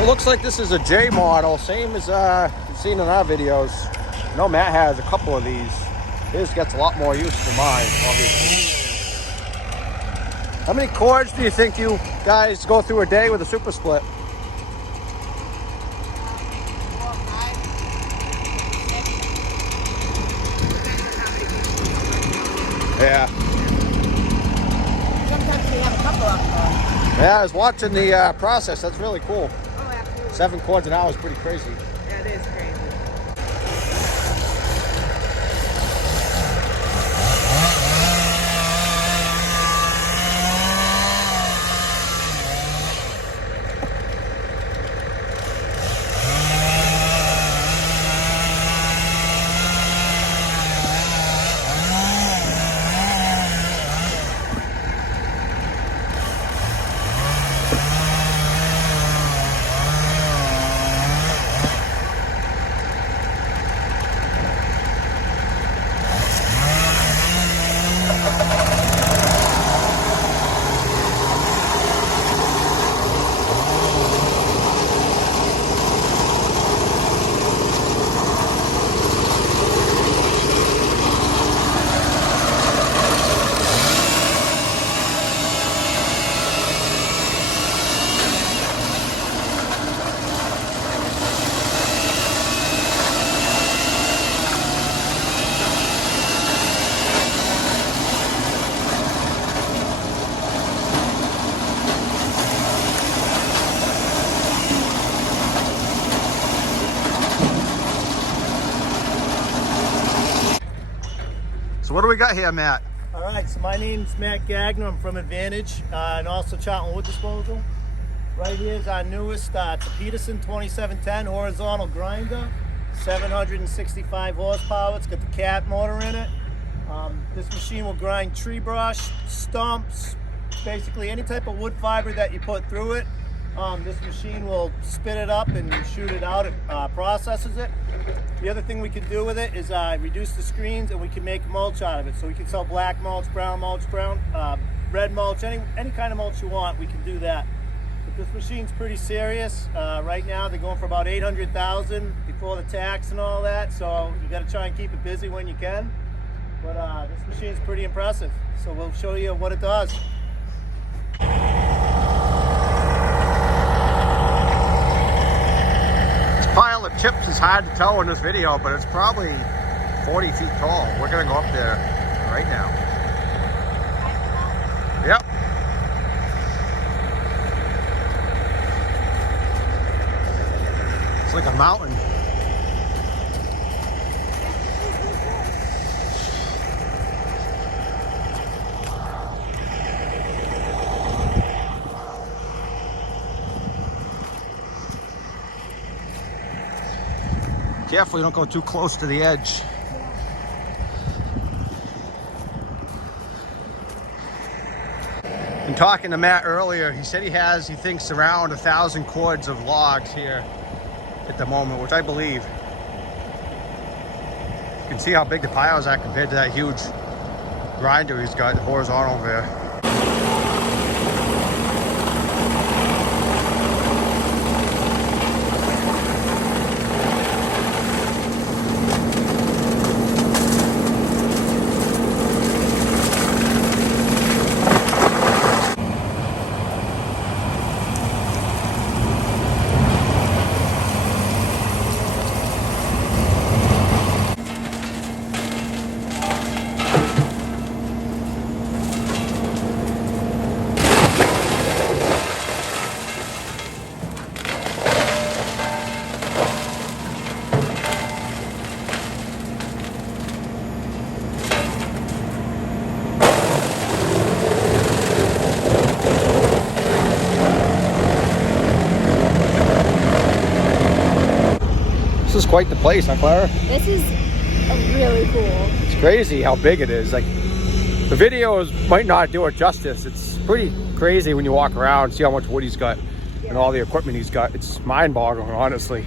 So it looks like this is a J model, same as you've seen in our videos. I know Matt has a couple of these. His gets a lot more use than mine, obviously. How many cords do you think you guys go through a day with a super split? Yeah. Sometimes we have a couple of them. Yeah, I was watching the process. That's really cool. Oh, absolutely. 7 cords an hour is pretty crazy. That is crazy. So what do we got here, Matt? All right, so my name's Matt Gagner. I'm from Advantage and also Charlton Wood Disposal. Right here is our newest, it's a Peterson 2710 horizontal grinder, 765 horsepower. It's got the cat motor in it. This machine will grind tree brush, stumps, basically any type of wood fiber that you put through it. This machine will spit it up and shoot it out. It processes it. The other thing we can do with it is reduce the screens, and we can make mulch out of it. So we can sell black mulch, brown, red mulch, any kind of mulch you want, we can do that. But this machine's pretty serious. Right now they're going for about $800,000 before the tax and all that. So you got to try and keep it busy when you can. But this machine's pretty impressive. So we'll show you what it does. Pile of chips is hard to tell in this video, but it's probably 40 feet tall. We're gonna go up there right now. Yep. It's like a mountain. Careful you don't go too close to the edge. Been talking to Matt earlier. He said he thinks around 1,000 cords of logs here at the moment, which I believe. You can see how big the piles are compared to that huge grinder he's got horizontal over there. This is quite the place, huh, Clara? This is really cool. It's crazy how big it is. Like, the videos might not do it justice. It's pretty crazy when you walk around and see how much wood he's got and all the equipment he's got. It's mind-boggling, honestly.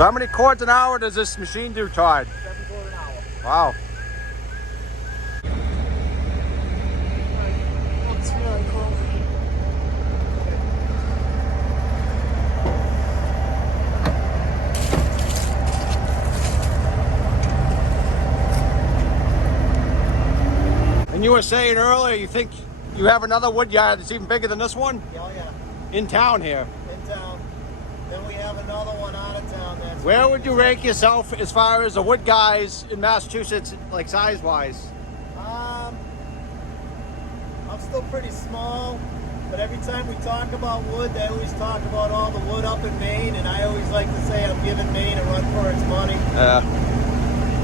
So how many cords an hour does this machine do, Todd? 7 cord an hour. Wow. That's really cool. And you were saying earlier, you think you have another wood yard that's even bigger than this one? Oh yeah, In town here. in town. Then we have another one out of town. That's Where would you rank yourself as far as the wood guys in Massachusetts, like size-wise? I'm still pretty small, but every time we talk about wood, they always talk about all the wood up in Maine, and I always like to say I'm giving Maine a run for its money.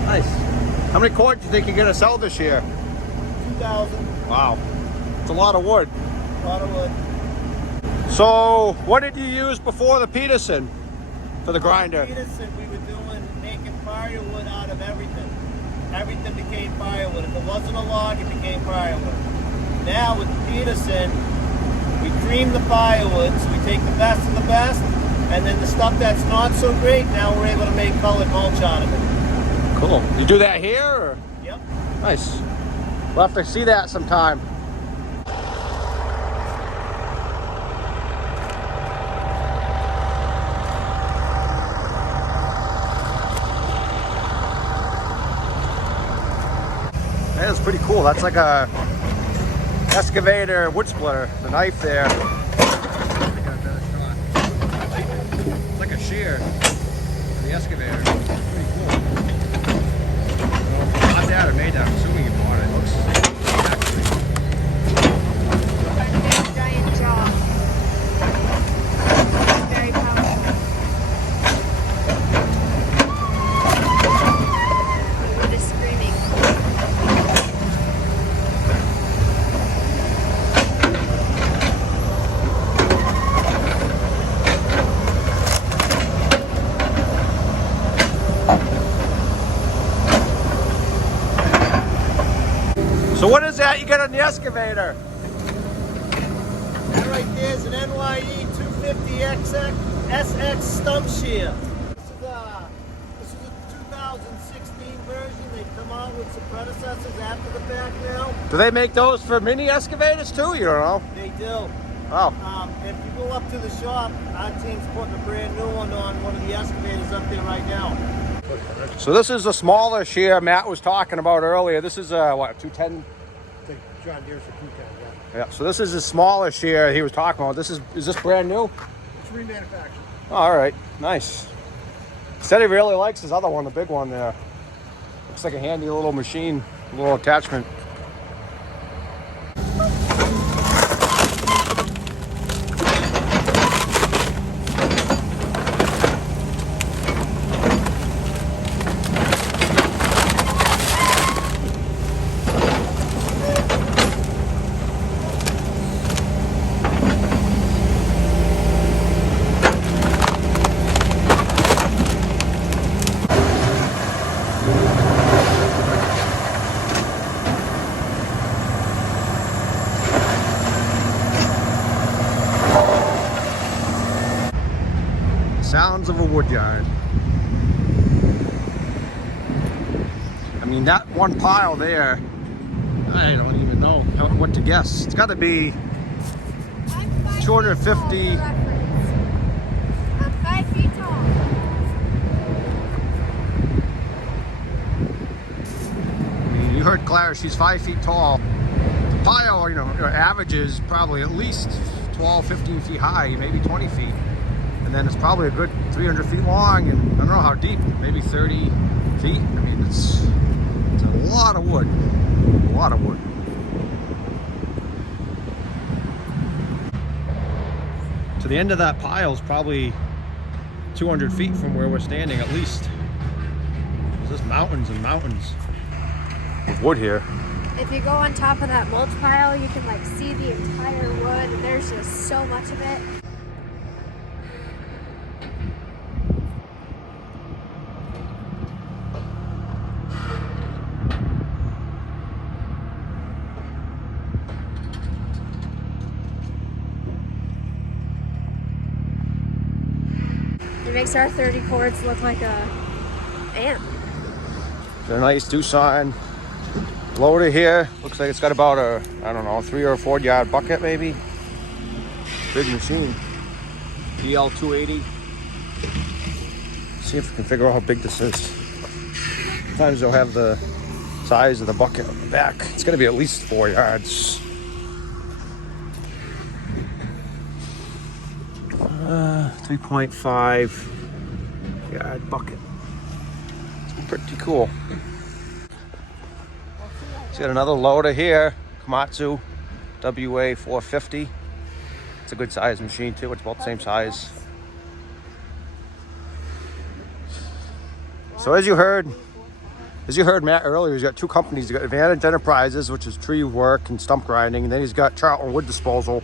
Nice. How many cords do you think you're gonna sell this year? 2,000, Wow. It's a lot of wood. a lot of wood. So, what did you use before the Peterson for the grinder? Peterson, we were making firewood out of everything. Everything became firewood. If it wasn't a log, it became firewood. Now with the Peterson, we cream the firewood, so we take the best of the best, and then the stuff that's not so great, now we're able to make colored mulch out of it. Cool. You do that here? Or? Yep. Nice. We'll have to see that sometime. That is pretty cool. That's like a excavator wood splitter. The knife there. It's like a shear for the excavator. Pretty cool. Bought that or made that? I'm assuming you bought it. It looks actually. A big giant jaw. It's very powerful. The wood is screaming. So what is that you got on the excavator? That right there is an NYE 250 SX stump shear. This is a 2016 version. They come out with some predecessors after the fact now. Do they make those for mini excavators too? You don't know? They do. Oh. If you go up to the shop, our team's putting a brand new one on one of the excavators up there right now. So this is the smaller shear Matt was talking about earlier. This is what, 210? John Deere's a 210, yeah. Yeah. So this is the smaller shear he was talking about. Is this brand new? It's remanufactured. Oh, all right, nice. Said he really likes his other one, the big one there. Looks like a handy little machine, little attachment. Sounds of a wood yard. I mean, that one pile there, I don't even know what to guess. It's got to be 250. I'm 5 feet tall. I mean, you heard Clara, she's 5 feet tall. The pile, average is probably at least 12, 15 feet high, maybe 20 feet. And then it's probably a good 300 feet long, and I don't know how deep, maybe 30 feet. I mean, it's a lot of wood, a lot of wood. To the end of that pile is probably 200 feet from where we're standing, at least. There's just mountains and mountains of wood here. If you go on top of that mulch pile, you can like see the entire wood, and there's just so much of it. makes our 30 quarts look like a amp. They're nice Tucson loader here. Looks like it's got about a, I don't know, 3 or 4 yard bucket maybe. Big machine. DL 280. See if we can figure out how big this is. Sometimes they'll have the size of the bucket on the back. It's gonna be at least 4 yards. 3.5 yard bucket. It's pretty cool. So got another loader here, Komatsu WA 450. It's a good size machine too. It's about the same size. So as you heard Matt earlier, he's got 2 companies. He's got Advantage Enterprises, which is tree work and stump grinding, and then he's got Charlton Wood Disposal.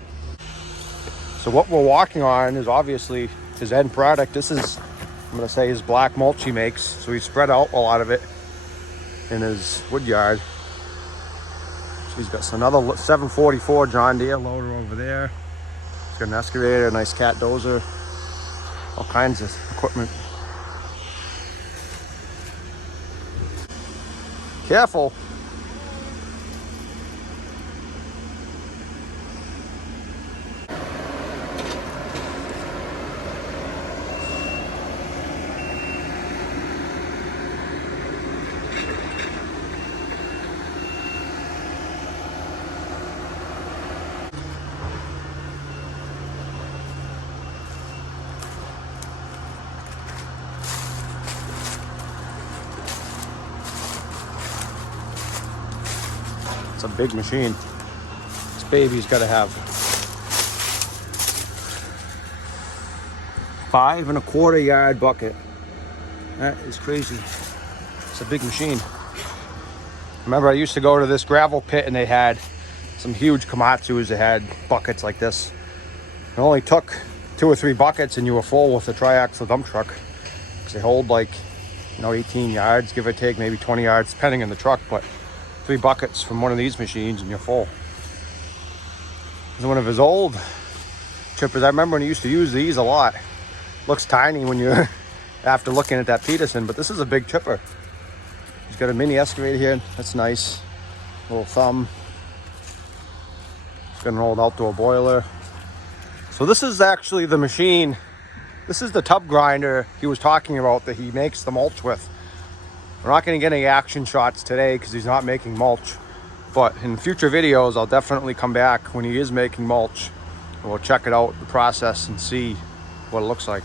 So what we're walking on is obviously his end product. This is, I'm gonna say, his black mulch he makes. So he spread out a lot of it in his wood yard. So he's got another 744 John Deere loader over there. He's got an excavator, a nice cat dozer, all kinds of equipment. Careful. It's a big machine. This baby's got to have 5 1/4 yard bucket. That is crazy. It's a big machine. Remember, I used to go to this gravel pit and they had some huge Komatsus that had buckets like this. It only took 2 or 3 buckets and you were full with a triaxle dump truck. Because they hold like, 18 yards, give or take, maybe 20 yards, depending on the truck. But 3 buckets from one of these machines and you're full. This is one of his old chippers. I remember when he used to use these a lot. Looks tiny when you're after looking at that Peterson, but this is a big chipper. He's got a mini excavator here. That's nice. Little thumb. He's got an old outdoor boiler. So this is actually the machine. This is the tub grinder he was talking about that he makes the mulch with. We're not going to get any action shots today because he's not making mulch. But in future videos, I'll definitely come back when he is making mulch. And we'll check it out, the process, and see what it looks like.